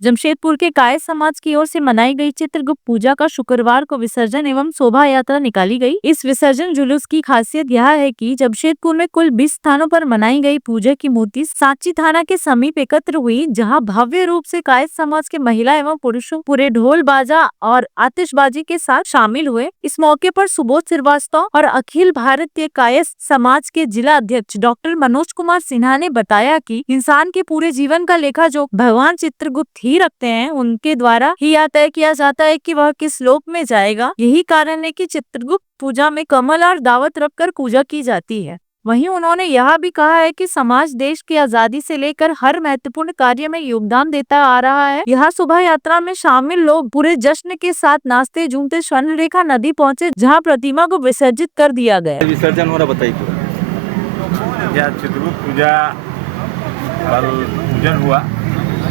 जमशेदपुर के कायस्थ समाज की ओर से मनाई गई चित्रगुप्त पूजा का शुक्रवार को विसर्जन एवं शोभा यात्रा निकाली गई। इस विसर्जन जुलूस की खासियत यह है कि जमशेदपुर में कुल 20 स्थानों पर मनाई गई पूजा की मूर्ति सांची थाना के समीप एकत्र हुई, जहां भव्य रूप से कायस्थ समाज के महिला एवं पुरुषों पूरे ढोल बाजा और आतिशबाजी के साथ शामिल हुए। इस मौके पर सुबोध श्रीवास्तव और अखिल भारतीय कायस्थ समाज के जिला अध्यक्ष डॉक्टर मनोज कुमार सिन्हा ने बताया कि इंसान के पूरे जीवन का लेखा जो भगवान चित्रगुप्त ही रखते हैं, उनके द्वारा ही यह तय किया जाता है कि वह किस लोक में जाएगा। यही कारण है कि चित्रगुप्त पूजा में कमल और दावत रखकर पूजा की जाती है। वहीं उन्होंने यह भी कहा है कि समाज देश की आजादी से लेकर हर महत्वपूर्ण कार्य में योगदान देता आ रहा है। यह शोभा यात्रा में शामिल लोग पूरे जश्न के साथ नाचते झूमते स्वर्णरेखा नदी पहुंचे, जहां प्रतिमा को विसर्जित कर दिया गया। विसर्जन हो रहा, बताइए। चित्रगुप्त पूजा कल पूजन हुआ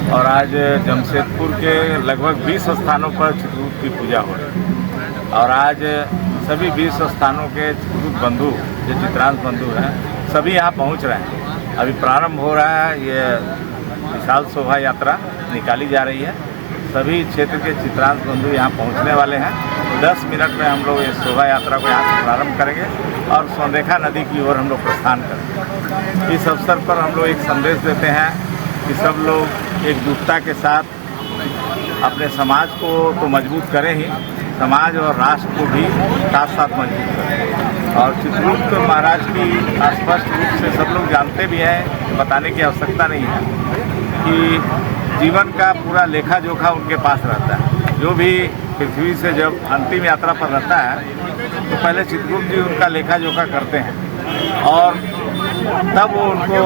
और आज जमशेदपुर के लगभग 20 स्थानों पर चित्रगुप्त की पूजा हो रही है। और आज सभी 20 स्थानों के चित्रगुप्त बंधु, जो चित्रांश बंधु हैं, सभी यहाँ पहुँच रहे हैं। अभी प्रारंभ हो रहा है, ये विशाल शोभा यात्रा निकाली जा रही है। सभी क्षेत्र के चित्रांश बंधु यहाँ पहुँचने वाले हैं। 10 मिनट में हम लोग इस शोभा यात्रा को यहाँ से प्रारंभ करेंगे और स्वर्णरेखा नदी की ओर हम लोग प्रस्थान करेंगे। इस अवसर पर हम लोग एक संदेश देते हैं कि सब लोग एकजुटता के साथ अपने समाज को तो मजबूत करें ही, समाज और राष्ट्र को भी साथ साथ मजबूत करें। और चित्रगुप्त महाराज की स्पष्ट रूप से सब लोग जानते भी हैं, बताने की आवश्यकता नहीं है कि जीवन का पूरा लेखा जोखा उनके पास रहता है। जो भी पृथ्वी से जब अंतिम यात्रा पर रहता है तो पहले चित्रगुप्त जी उनका लेखा जोखा करते हैं और तब वो उनको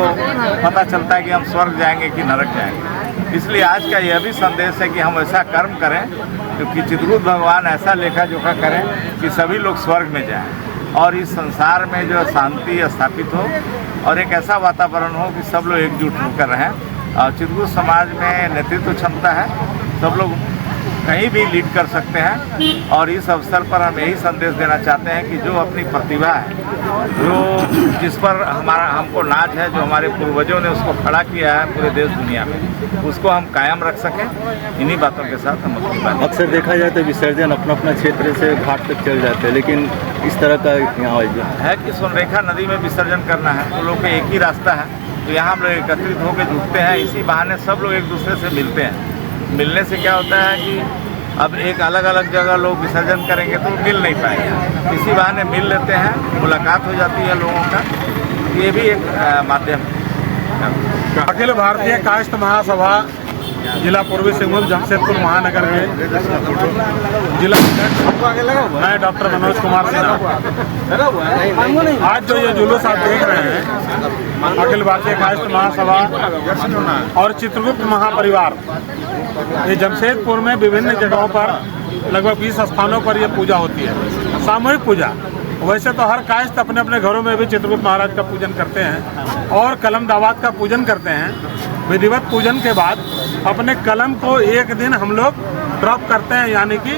पता चलता है कि हम स्वर्ग जाएंगे कि नरक जाएंगे। इसलिए आज का यह भी संदेश है कि हम ऐसा कर्म करें क्योंकि चित्रगुप्त भगवान ऐसा लेखा जोखा करें कि सभी लोग स्वर्ग में जाएं और इस संसार में जो शांति स्थापित हो और एक ऐसा वातावरण हो कि सब लोग एकजुट होकर रहें। और चित्रगुप्त समाज में नेतृत्व क्षमता है, सब लोग कहीं भी लीड कर सकते हैं। और इस अवसर पर हम यही संदेश देना चाहते हैं कि जो अपनी प्रतिभा है, जो जिस पर हमको नाज है, जो हमारे पूर्वजों ने उसको खड़ा किया है पूरे देश दुनिया में, उसको हम कायम रख सकें। इन्हीं बातों के साथ हम अपनी बात। अक्सर देखा जाए तो विसर्जन अपना क्षेत्र से घाट तक चल जाते हैं, लेकिन इस तरह का यहाँ है कि स्वर्णरेखा नदी में विसर्जन करना है तो लोग का एक ही रास्ता है, तो यहाँ हम लोग एकत्रित होकर जुटते हैं। इसी बहाने सब लोग एक दूसरे से मिलते हैं। मिलने से क्या होता है कि अब एक अलग अलग जगह लोग विसर्जन करेंगे तो मिल नहीं पाएंगे, इसी बहाने मिल लेते हैं, मुलाकात हो जाती है लोगों का। ये भी एक माध्यम है। अखिल भारतीय कायस्थ महासभा जिला पूर्वी सिंहभूम जमशेदपुर महानगर के जिला मैं डॉक्टर मनोज कुमार सिन्हा। आज जो ये जुलूस आप देख रहे हैं, अखिल भारतीय कायस्थ महासभा और चित्रगुप्त महापरिवार, ये जमशेदपुर में विभिन्न जगहों पर लगभग 20 स्थानों पर ये पूजा होती है, सामूहिक पूजा। वैसे तो हर कायस्थ अपने अपने घरों में भी चित्रगुप्त महाराज का पूजन करते हैं और कलम दावात का पूजन करते हैं। विधिवत पूजन के बाद अपने कलम को एक दिन हम लोग ड्रॉप करते हैं, यानी कि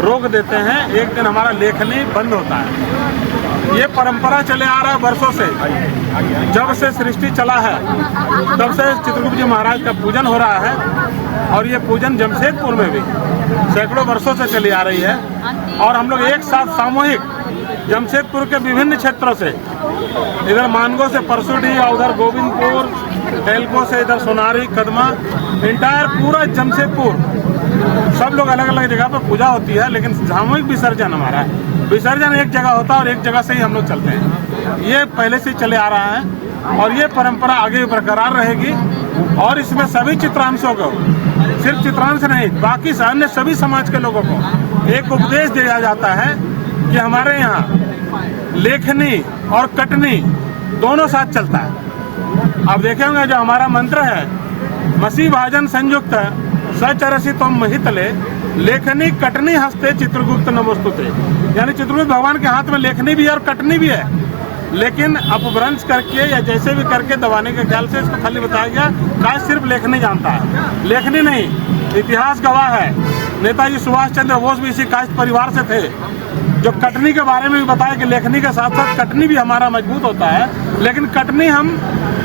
रोक देते हैं। एक दिन हमारा लेखनी बंद होता है। ये परंपरा चले आ रहा है वर्षों से, जब से सृष्टि चला है तब से चित्रगुप्त जी महाराज का पूजन हो रहा है। और ये पूजन जमशेदपुर में भी सैकड़ों वर्षों से चली आ रही है। और हम लोग एक साथ सामूहिक जमशेदपुर के विभिन्न क्षेत्रों से, इधर मानगो से परसुडी और उधर गोविंदपुर, टेलको से इधर सोनारी, कदमा, इंटायर पूरा जमशेदपुर, सब लोग अलग अलग जगह पर पूजा होती है, लेकिन सामूहिक विसर्जन हमारा है। विसर्जन एक जगह होता है और एक जगह से ही हम लोग चलते हैं। ये पहले से चले आ रहा है और ये परंपरा आगे बरकरार रहेगी। और इसमें सभी चित्रांशों को, सिर्फ चित्रांश नहीं, बाकी अन्य सभी समाज के लोगों को एक उपदेश दिया जाता है कि हमारे यहाँ लेखनी और कटनी दोनों साथ चलता है। आप देखेंगे जो हमारा मंत्र है, मसी भाजन संयुक्त सचरसी तुम महितले, लेखनी कटनी हस्ते चित्रगुप्त नमोस्तुते। यानी चित्रगुप्त भगवान के हाथ में लेखनी भी है और कटनी भी है, लेकिन अपभ्रंश करके या जैसे भी करके दबाने के ख्याल से इसको खाली बताया गया। काश सिर्फ लेखनी जानता है, लेखनी नहीं। इतिहास गवाह है, नेताजी सुभाष चंद्र बोस भी इसी कायस्थ परिवार से थे। जो कटनी के बारे में भी बताया कि लेखनी के साथ साथ कटनी भी हमारा मजबूत होता है, लेकिन कटनी हम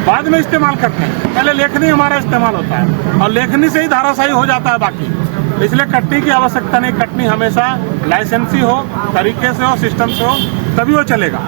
बाद में इस्तेमाल करते हैं, पहले लेखनी हमारा इस्तेमाल होता है और लेखनी से ही धाराशायी हो जाता है बाकी। इसलिए कटनी की आवश्यकता नहीं, कटनी हमेशा लाइसेंसी हो, तरीके से हो, सिस्टम से हो, तभी वो चलेगा।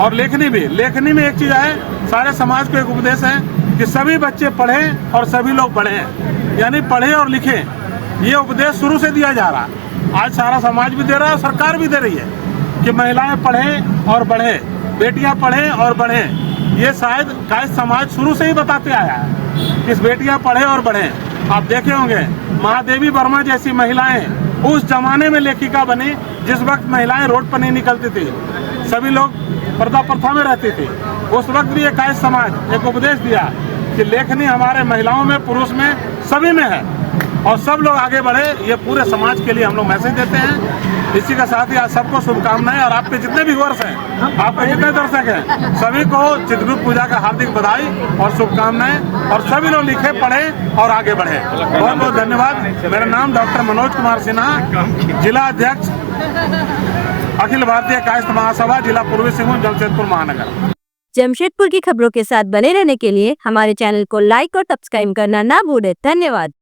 और लेखनी भी, लेखनी में एक चीज़ है, सारे समाज को एक उपदेश है कि सभी बच्चे पढ़ें और सभी लोग बढ़ें, यानी पढ़ें और लिखें। ये उपदेश शुरू से दिया जा रहा है, आज सारा समाज भी दे रहा है और सरकार भी दे रही है कि महिलाएं पढ़ें और बढ़ें, बेटियां पढ़ें और बढ़ें। ये शायद कायस्थ समाज शुरू से ही बताते आया है कि बेटियां पढ़ें और बढ़ें। आप देखे होंगे महादेवी वर्मा जैसी महिलाएं उस जमाने में लेखिका बनी जिस वक्त महिलाएं रोड पर नहीं निकलती थी, सभी लोग पर्दा प्रथा में रहती थी। उस वक्त भी ये कायस्थ समाज एक उपदेश दिया कि लेखनी हमारे महिलाओं में, पुरुष में, सभी में है और सब लोग आगे बढ़े। ये पूरे समाज के लिए हम लोग मैसेज देते हैं। इसी के साथ ही आज सबको शुभकामनाएं और आपके जितने भी व्यूअर्स हैं, आपके जितने दर्शक हैं, सभी को चित्रगुप्त पूजा का हार्दिक बधाई और शुभकामनाएं और सभी लोग लिखे, पढ़े और आगे बढ़े। बहुत बहुत धन्यवाद। मेरा नाम डॉक्टर मनोज कुमार सिन्हा, जिला अध्यक्ष अखिल भारतीय कायस्थ महासभा, जिला पूर्वी सिंहभूम, जमशेदपुर महानगर। जमशेदपुर की खबरों के साथ बने रहने के लिए हमारे चैनल को लाइक और सब्सक्राइब करना ना भूलें। धन्यवाद।